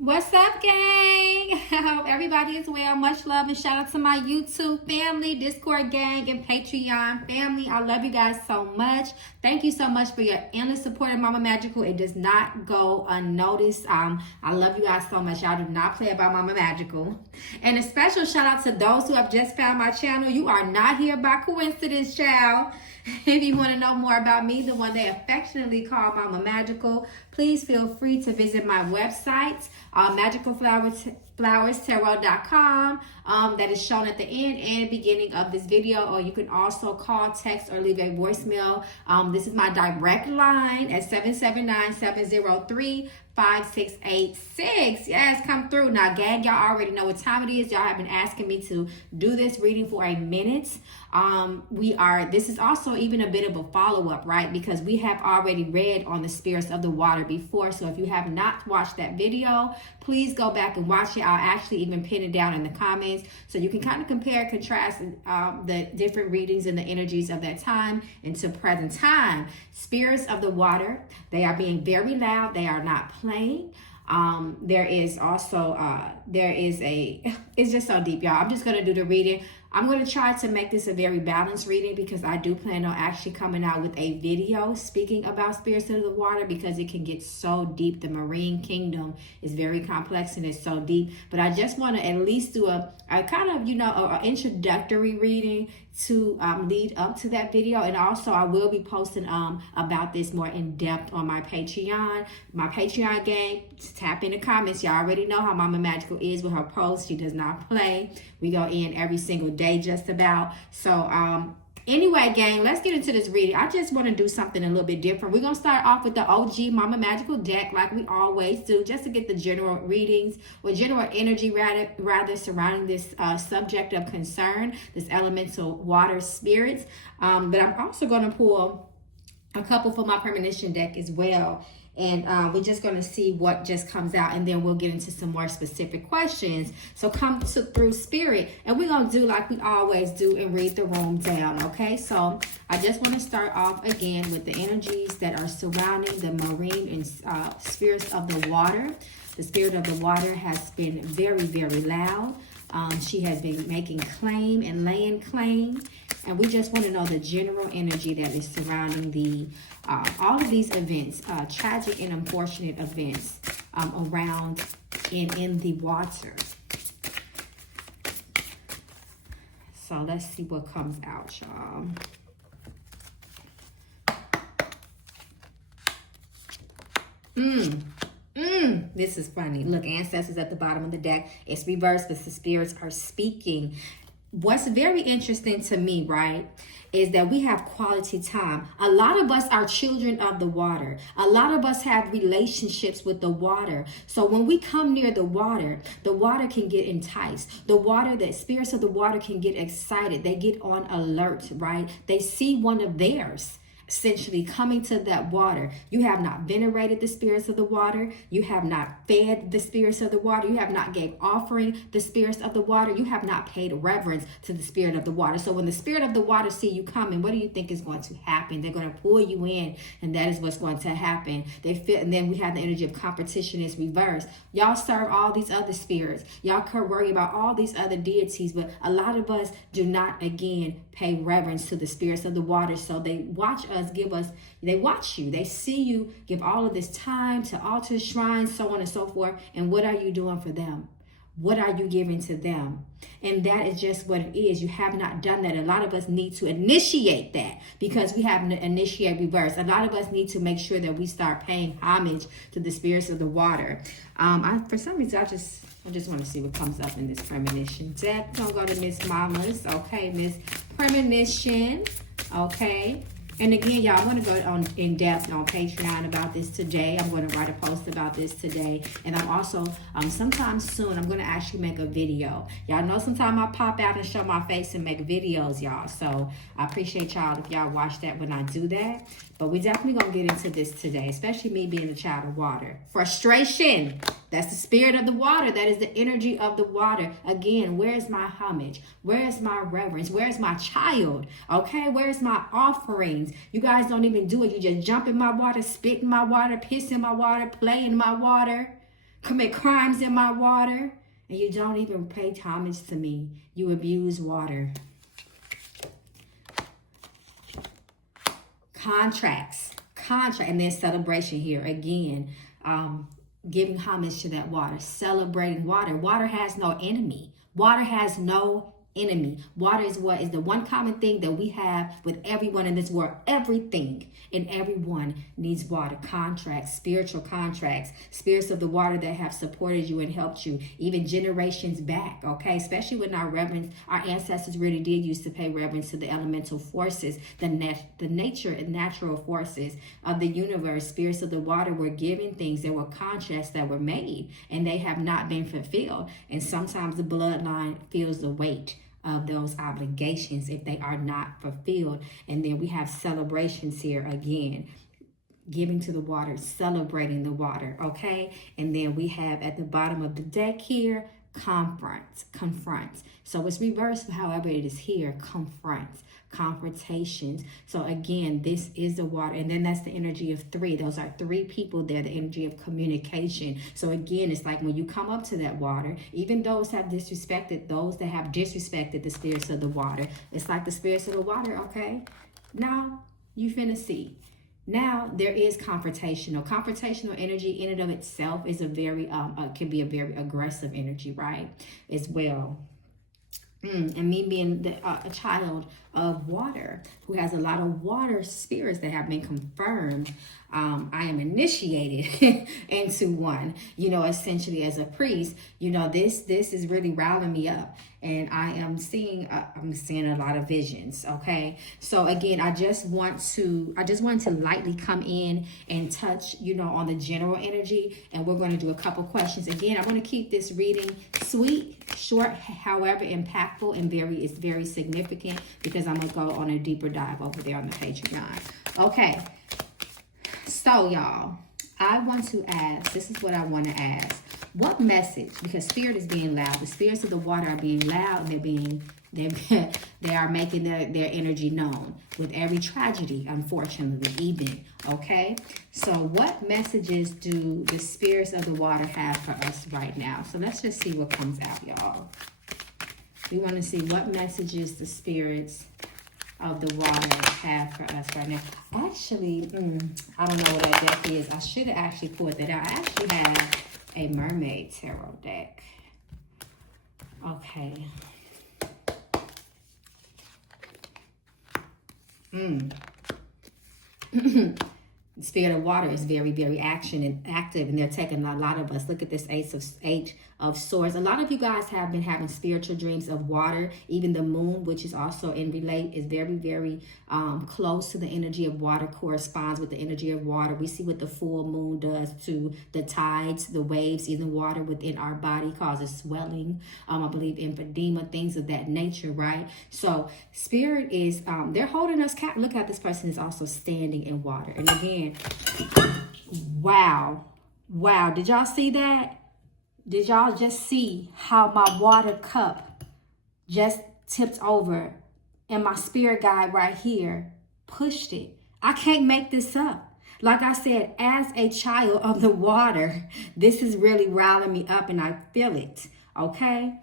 What's up, gang? I hope everybody is well. Much love and shout out to my YouTube family, Discord gang, and Patreon family. I love you guys so much. Thank you so much for your endless support of Mama Magical. It does not go unnoticed. I love you guys so much. Y'all do not play about Mama Magical. And a special shout out to those who have just found my channel. You are not here by coincidence, child. If you want to know more about me, the one they affectionately call Mama Magical, please feel free to visit my website, magicalflowerstarot.com. That is shown at the end and beginning of this video, or you can also call, text, or leave a voicemail. This is my direct line at 779-703-5686. Yes, come through. Now, gang, y'all already know what time it is. Y'all have been asking me to do this reading for a minute. This is also even a bit of a follow-up, right? Because we have already read on the spirits of the water before. So if you have not watched that video, please go back and watch it. I'll actually even pin it down in the comments so you can kind of compare and contrast the different readings and the energies of that time into present time. Spirits of the water, they are being very loud. They are not playing. It's just so deep, y'all. I'm just going to do the reading. I'm going to try to make this a very balanced reading because I do plan on actually coming out with a video speaking about spirits of the water because it can get so deep. The marine kingdom is very complex and it's so deep. But I just want to at least do a kind of, an introductory reading to lead up to that video. And also I will be posting about this more in depth on my Patreon. My Patreon gang, tap in the comments. Y'all already know how Mama Magical is with her posts. She does not play. We go in every single day just about. So anyway, gang, let's get into this reading. I just want to do something a little bit different. We're going to start off with the OG Mama Magical deck like we always do, just to get the general readings or general energy rather surrounding this subject of concern, this elemental water spirits. But I'm also going to pull a couple for my premonition deck as well. And we're just going to see what just comes out, and then we'll get into some more specific questions. So come through spirit, and we're going to do like we always do and read the room down, okay? So I just want to start off again with the energies that are surrounding the marine and spirits of the water. The spirit of the water has been very, very loud. She has been making claim and laying claim. And we just want to know the general energy that is surrounding all of these events, tragic and unfortunate events around in the water. So let's see what comes out, y'all. This is funny. Look, ancestors at the bottom of the deck. It's reversed, but the spirits are speaking. What's very interesting to me, right, is that we have quality time. A lot of us are children of the water. A lot of us have relationships with the water. So when we come near the water can get enticed. The spirits of the water can get excited. They get on alert, right? They see one of theirs essentially coming to that water. You have not venerated the spirits of the water. You have not fed the spirits of the water. You have not gave offering the spirits of the water. You have not paid reverence to the spirit of the water. So when the spirit of the water see you coming, what do you think is going to happen? They're going to pull you in, and that is what's going to happen. They feel, and then we have the energy of competition is reversed. Y'all serve all these other spirits. Y'all could worry about all these other deities, but a lot of us do not, again, pay reverence to the spirits of the water. So they watch us, they watch you, they see you give all of this time to altars, shrines, so on and so forth. And what are you doing for them? What are you giving to them? And that is just what it is. You have not done that. A lot of us need to initiate that because we haven't initiated reverse. A lot of us need to make sure that we start paying homage to the spirits of the water. For some reason, I just want to see what comes up in this premonition deck. Don't go to Miss Mama's. Okay, Miss Premonition. Okay. And again, y'all, I'm going to go in depth on Patreon about this today. I'm going to write a post about this today. And I'm also, sometime soon, I'm going to actually make a video. Y'all know sometimes I pop out and show my face and make videos, y'all. So I appreciate y'all if y'all watch that when I do that. But we definitely going to get into this today, especially me being a child of water. Frustration. That's the spirit of the water. That is the energy of the water. Again, where is my homage? Where is my reverence? Where is my child? Okay, where is my offerings? You guys don't even do it. You just jump in my water, spit in my water, piss in my water, play in my water. commit crimes in my water, and you don't even pay homage to me. You abuse water. Contract, and then celebration here again. Giving homage to that water, celebrating water. Water has no enemy. Water has no enemy. Water is what is the one common thing that we have with everyone in this world. Everything and everyone needs water. Contracts, spiritual contracts, spirits of the water that have supported you and helped you even generations back. Okay, especially when our ancestors really did used to pay reverence to the elemental forces, the nature and natural forces of the universe. Spirits of the water were given things. There were contracts that were made, and they have not been fulfilled. And sometimes the bloodline feels the weight of those obligations if they are not fulfilled. And then we have celebrations here again, giving to the water, celebrating the water. Okay, and then we have at the bottom of the deck here, confronts. So it's reversed, however it is here, confronts, confrontations. So again, this is the water, and then that's the energy of three. Those are three people there, the energy of communication. So again, it's like when you come up to that water, even those that have disrespected the spirits of the water, it's like the spirits of the water. Okay, now you finna see. Now there is confrontational energy in and of itself is a very can be a very aggressive energy, right, as well. And me being a child of water who has a lot of water spirits that have been confirmed, I am initiated into one, essentially as a priest. This is really riling me up, and I am seeing a lot of visions. Okay, so again, I just want to lightly come in and touch on the general energy, and we're going to do a couple questions. Again, I'm going to keep this reading sweet, short, however impactful, and it's very significant, because I'm gonna go on a deeper dive over there on the Patreon. Okay, so y'all, I want to ask, this is what I want to ask. What message, because spirit is being loud, the spirits of the water are being loud, and they are making their energy known with every tragedy, unfortunately, even. Okay, so what messages do the spirits of the water have for us right now? So let's just see what comes out, y'all. We want to see what messages the spirits of the water have for us right now. Actually, I don't know what that deck is. I should have actually pulled that out. I actually have a mermaid tarot deck. Okay. The spirit of water is very, very active, and they're taking a lot of us. Look at this Ace of Swords. A lot of you guys have been having spiritual dreams of water. Even the moon, which is also is very, very close to the energy of water, corresponds with the energy of water. We see what the full moon does to the tides, the waves in the water within our body, causes swelling, I believe emphysema, things of that nature, right? So spirit is, they're holding us captive. Look how this person is also standing in water. And again, wow, did y'all see that? Did y'all just see how my water cup just tipped over and my spirit guide right here pushed it? I can't make this up. Like I said, as a child of the water, this is really riling me up, and I feel it. Okay?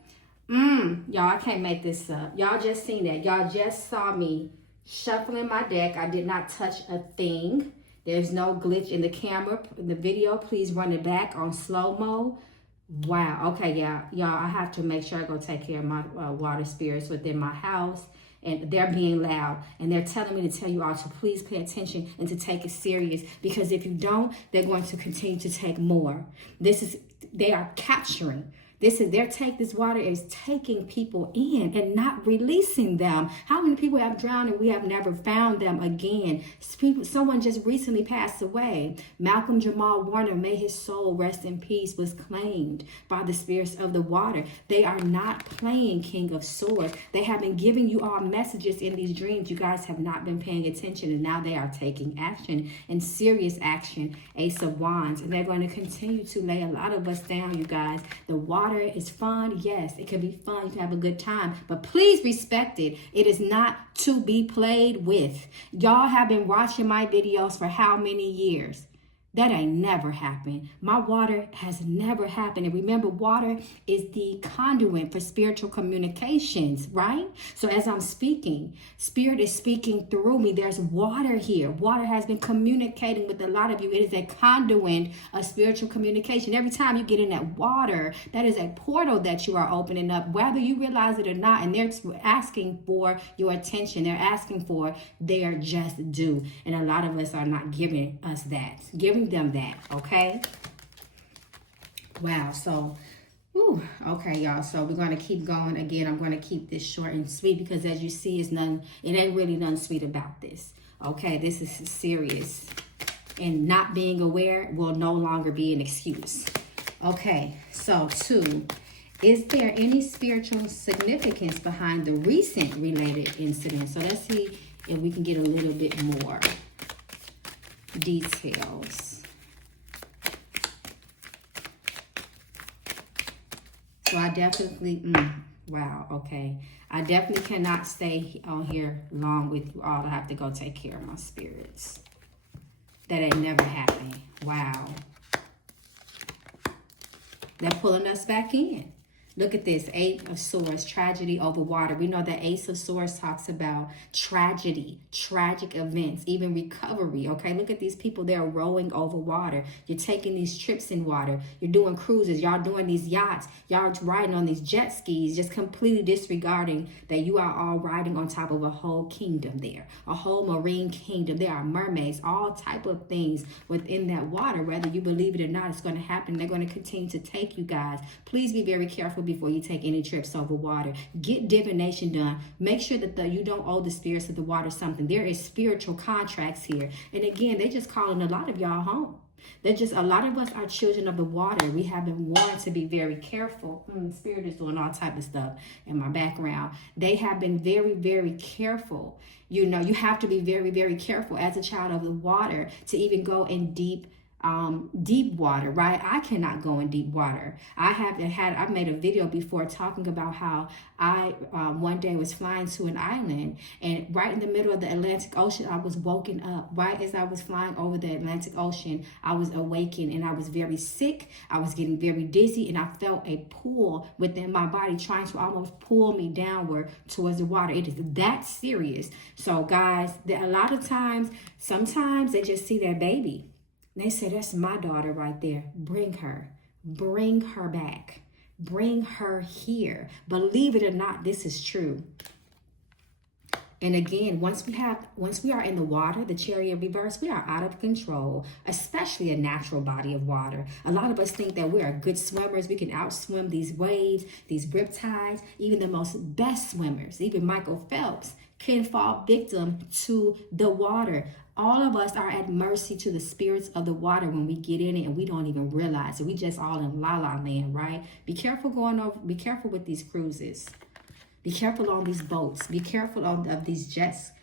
Y'all, I can't make this up. Y'all just seen that. Y'all just saw me shuffling my deck. I did not touch a thing. There's no glitch in the camera. The video, please run it back on slow-mo. Wow. Okay, y'all, I have to make sure I go take care of my water spirits within my house, and they're being loud, and they're telling me to tell you all to please pay attention and to take it serious, because if you don't, they're going to continue to take more. They are capturing. This water is taking people in and not releasing them. How many people have drowned and we have never found them again? Someone just recently passed away. Malcolm Jamal Warner, may his soul rest in peace, was claimed by the spirits of the water. They are not playing King of Swords. They have been giving you all messages in these dreams. You guys have not been paying attention, and now they are taking action, and serious action. Ace of Wands, and they're going to continue to lay a lot of us down, you guys. The water is fun. Yes, it can be fun. You can have a good time, but please respect it. It is not to be played with. Y'all have been watching my videos for how many years? That ain't never happened. My water has never happened. And remember, water is the conduit for spiritual communications, right? So as I'm speaking, Spirit is speaking through me. There's water here. Water has been communicating with a lot of you. It is a conduit of spiritual communication. Every time you get in that water, that is a portal that you are opening up, whether you realize it or not. And they're asking for your attention. They're asking for their just due. And a lot of us are not giving us that. Giving them that, okay? Wow, so okay, y'all, so we're going to keep going. Again, I'm going to keep this short and sweet because as you see, it ain't really nothing sweet about this. Okay, this is serious, and not being aware will no longer be an excuse. Okay, so 2, is there any spiritual significance behind the recent related incident? So let's see if we can get a little bit more details. So I definitely, wow, okay. I definitely cannot stay on here long with you all. I have to go take care of my spirits. That ain't never happened. Wow. They're pulling us back in. Look at this, 8 of Swords, tragedy over water. We know that Ace of Swords talks about tragedy, tragic events, even recovery, okay? Look at these people, they're rowing over water. You're taking these trips in water. You're doing cruises. Y'all doing these yachts. Y'all riding on these jet skis, just completely disregarding that you are all riding on top of a whole kingdom there, a whole marine kingdom. There are mermaids, all type of things within that water. Whether you believe it or not, it's going to happen. They're going to continue to take you guys. Please be very careful before you take any trips over water. Get divination done. Make sure that you don't owe the spirits of the water something. There is spiritual contracts here. And again, they just calling a lot of y'all home. A lot of us are children of the water. We have been warned to be very careful. Spirit is doing all type of stuff in my background. They have been very, very careful. You know, you have to be very, very careful as a child of the water to even go in deep water, right? I cannot go in deep water. I've made a video before talking about how I one day was flying to an island, and right in the middle of the Atlantic Ocean, I was woken up. Right as I was flying over the Atlantic Ocean, I was awakened, and I was very sick. I was getting very dizzy, and I felt a pull within my body trying to almost pull me downward towards the water. It is that serious. So guys, a lot of times, sometimes they just see that baby. They say, that's my daughter right there. Bring her back. Bring her here. Believe it or not, this is true. And again, once we are in the water, the Chariot reverse, we are out of control, especially a natural body of water. A lot of us think that we are good swimmers. We can outswim these waves, these riptides, even the most best swimmers. Even Michael Phelps can fall victim to the water. All of us are at mercy to the spirits of the water when we get in it and we don't even realize it. We just all in la la land, right? Be careful be careful with these cruises. Be careful on these boats. Be careful of these jet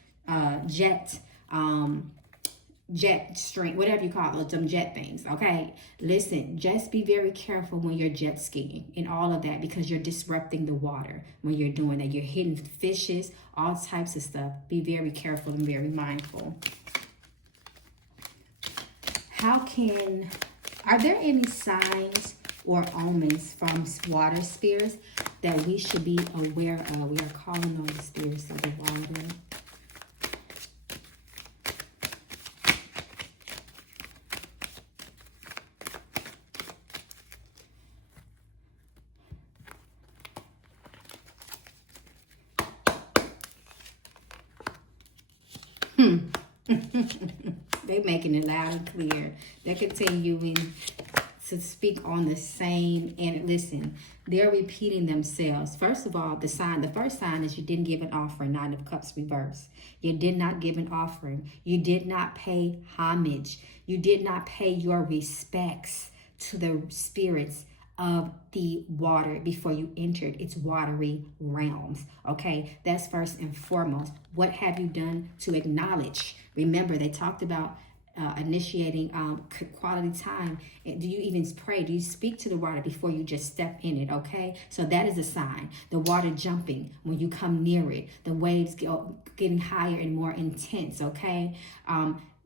stream, whatever you call it, them jet things, okay? Listen, just be very careful when you're jet skiing and all of that, because you're disrupting the water when you're doing that. You're hitting fishes, all types of stuff. Be very careful and very mindful. Are there any signs or omens from water spirits that we should be aware of? We are calling on the spirits of the water. They're making it loud and clear. They're continuing to speak on the same. And listen, they're repeating themselves. First of all, the first sign is you didn't give an offering. 9 of Cups reverse. You did not give an offering. You did not pay homage. You did not pay your respects to the spirits of the water before you entered its watery realms. Okay, that's first and foremost. What have you done to acknowledge? Remember, they talked about initiating quality time. Do you even pray? Do you speak to the water before you just step in it? Okay, so that is a sign. The water jumping when you come near it, the waves getting higher and more intense. Okay,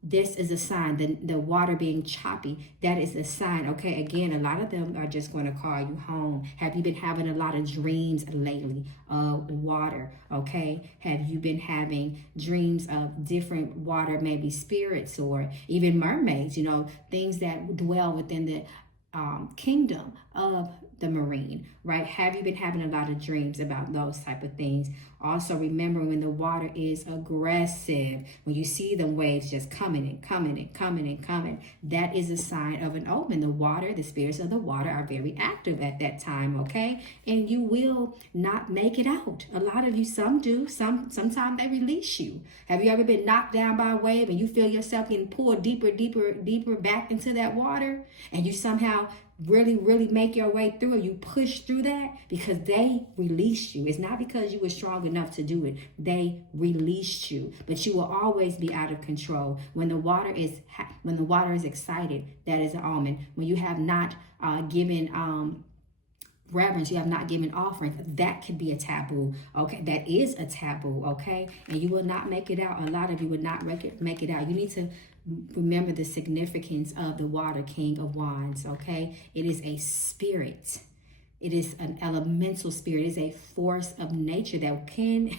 this is a sign. The water being choppy, that is a sign. Okay, again, a lot of them are just going to call you home. Have you been having a lot of dreams lately of water? Okay, have you been having dreams of different water, maybe spirits or even mermaids, you know, things that dwell within the kingdom of the marine, right? Have you been having a lot of dreams about those type of things? Also, remember when the water is aggressive, when you see the waves just coming and coming and coming and coming, that is a sign of an omen. The water, the spirits of the water are very active at that time, okay? And you will not make it out. A lot of you, some do, sometimes they release you. Have you ever been knocked down by a wave and you feel yourself getting pulled deeper back into that water, and you somehow really make your way through it? You push through that because they released you. It's not because you were strong enough to do it. They released you. But you will always be out of control. When the water is excited, that is an omen. When you have not given reverence, you have not given offerings, that could be a taboo. Okay, that is a taboo. Okay, and you will not make it out. A lot of you would not make it out. You need to remember the significance of the water king of wands. Okay, it is a spirit. It is an elemental spirit. It is a force of nature that can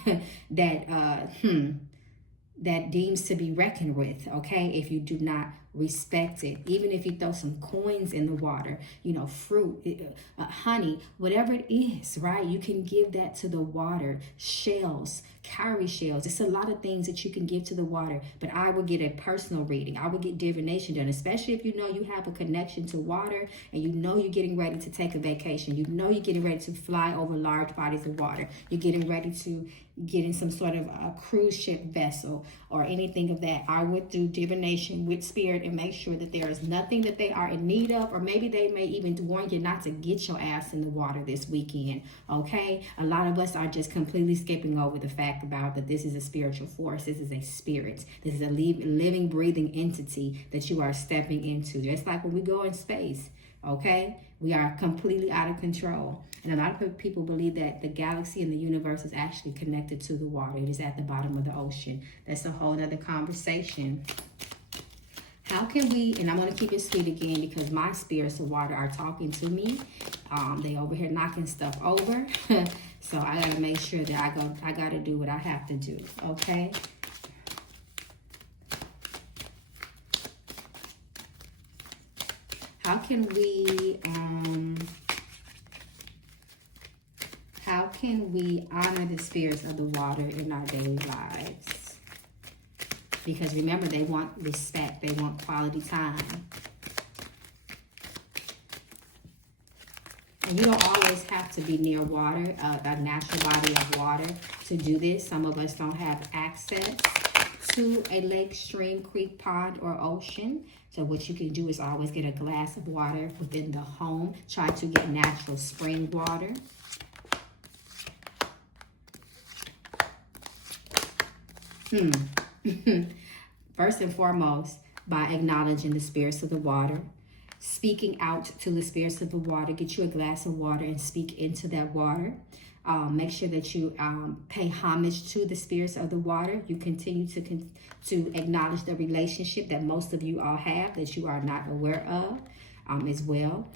that deems to be reckoned with. Okay, if you do not respect it, even if you throw some coins in the water, you know, fruit, honey, whatever it is, right? You can give that to the water. Shells, cowrie shells. It's a lot of things that you can give to the water. But I will get a personal reading. I will get divination done, especially if you know you have a connection to water and you know you're getting ready to take a vacation. You know you're getting ready to fly over large bodies of water. You're getting ready to get in some sort of a cruise ship vessel or anything of that. I would do divination with spirit and make sure that there is nothing that they are in need of, or maybe they may even warn you not to get your ass in the water this weekend. Okay, a lot of us are just completely skipping over the fact about that this is a spiritual force. This is a spirit. This is a living, breathing entity that you are stepping into. Just like when we go in space, okay, we are completely out of control. And a lot of people believe that the galaxy and the universe is actually connected to the water. It is at the bottom of the ocean. That's a whole other conversation. How can we, and I'm going to keep it sweet again because my spirits of water are talking to me. They over here knocking stuff over. So I got to make sure that I got to do what I have to do. Okay. How can we honor the spirits of the water in our daily lives? Because remember, they want respect. They want quality time. And you don't always have to be near water, a natural body of water, to do this. Some of us don't have access to a lake, stream, creek, pond, or ocean. So what you can do is always get a glass of water within the home. Try to get natural spring water. First and foremost, by acknowledging the spirits of the water, speaking out to the spirits of the water. Get you a glass of water and speak into that water. Make sure that you pay homage to the spirits of the water. You continue to acknowledge the relationship that most of you all have that you are not aware of as well.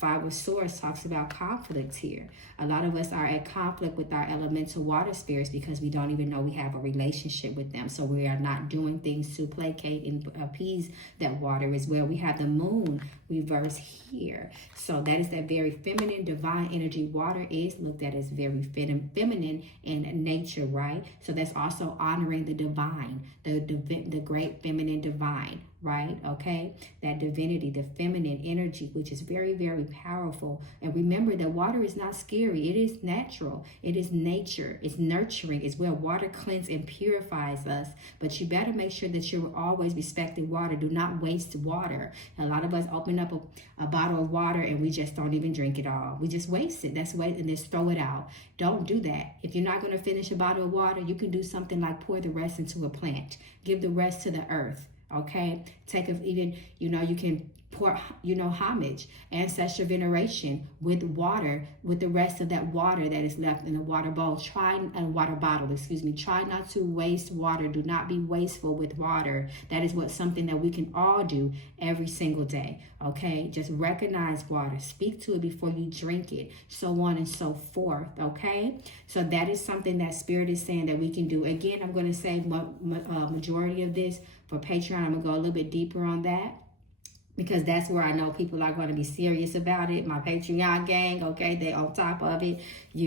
Five of Swords talks about conflict here. A lot of us are at conflict with our elemental water spirits because we don't even know we have a relationship with them. So we are not doing things to placate and appease that water as well. We have the moon reverse here. So that is that very feminine, divine energy. Water is looked at as very feminine in nature, right? So that's also honoring the divine, the great feminine divine, right? Okay, that divinity, the feminine energy, which is very, very powerful. And remember that water is not scary. It is natural. It is nature. It's nurturing as well. Water cleanses and purifies us. But you better make sure that you're always respecting water. Do not waste water. A lot of us open up a bottle of water and we just don't even drink it all. We just waste it. That's waste and just throw it out. Don't do that. If you're not going to finish a bottle of water, you can do something like pour the rest into a plant. Give the rest to the earth. Okay, you can pour, homage, ancestral veneration with water, with the rest of that water that is left in a water bowl. Water bottle, excuse me. Try not to waste water. Do not be wasteful with water. That is something that we can all do every single day. Okay, just recognize water. Speak to it before you drink it, so on and so forth. Okay, so that is something that Spirit is saying that we can do. Again, I'm going to say majority of this for Patreon. I'm going to go a little bit deeper on that, because that's where I know people are going to be serious about it. My Patreon gang, okay, they on top of it, so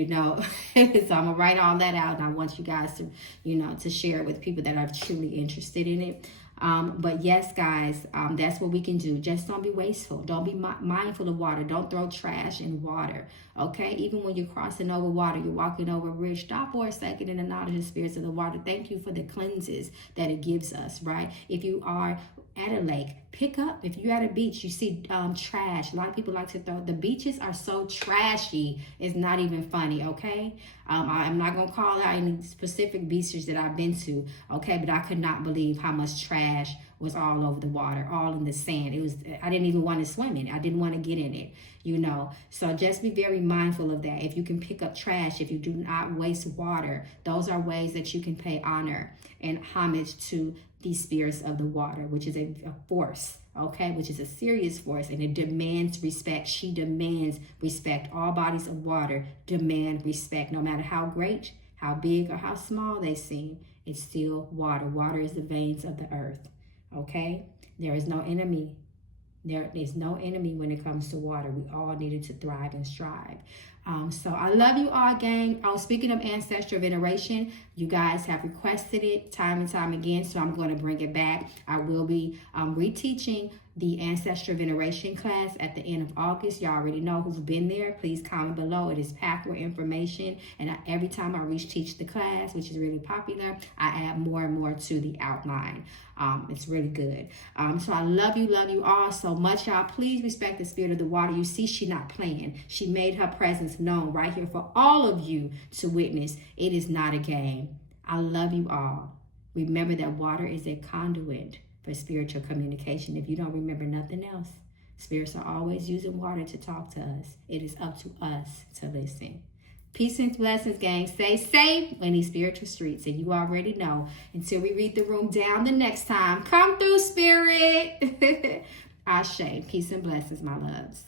I'm going to write all that out, and I want you guys to, to share it with people that are truly interested in it. But yes, guys, that's what we can do. Just don't be wasteful. Don't be mindful of water. Don't throw trash in water, okay? Even when you're crossing over water, you're walking over a bridge, stop for a second and acknowledge the spirits of the water. Thank you for the cleanses that it gives us, right? If you are at a lake, pick up. If you're at a beach, you see trash. A lot of people like to throw. The beaches are so trashy. It's not even funny, okay? I'm not going to call out any specific beaches that I've been to, okay? But I could not believe how much trash was all over the water, all in the sand. I didn't even want to swim in it. I didn't want to get in it, So just be very mindful of that. If you can pick up trash, if you do not waste water, those are ways that you can pay honor and homage to the spirits of the water, which is a force, okay, which is a serious force, and it demands respect. She demands respect. All bodies of water demand respect, no matter how great, how big, or how small they seem. It's still water. Water is the veins of the earth, okay? There is no enemy. There is no enemy when it comes to water. We all needed to thrive and strive. So I love you all, gang. Speaking of ancestral veneration, you guys have requested it time and time again, so I'm going to bring it back. I will be reteaching the ancestral veneration class at the end of August. Y'all already know who's been there. Please comment below. It is packed with information, and every time I teach the class, which is really popular, I add more and more to the outline. It's really good. So I love you all so much, y'all. Please respect the spirit of the water. You see, she not playing. She made her presence known right here for all of you to witness. It is not a game. I love you all. Remember that water is a conduit for spiritual communication. If you don't remember nothing else, spirits are always using water to talk to us. It is up to us to listen. Peace and blessings, gang. Stay safe in these spiritual streets. And you already know, until we read the room down the next time, come through, spirit. Ashe. Peace and blessings, my loves.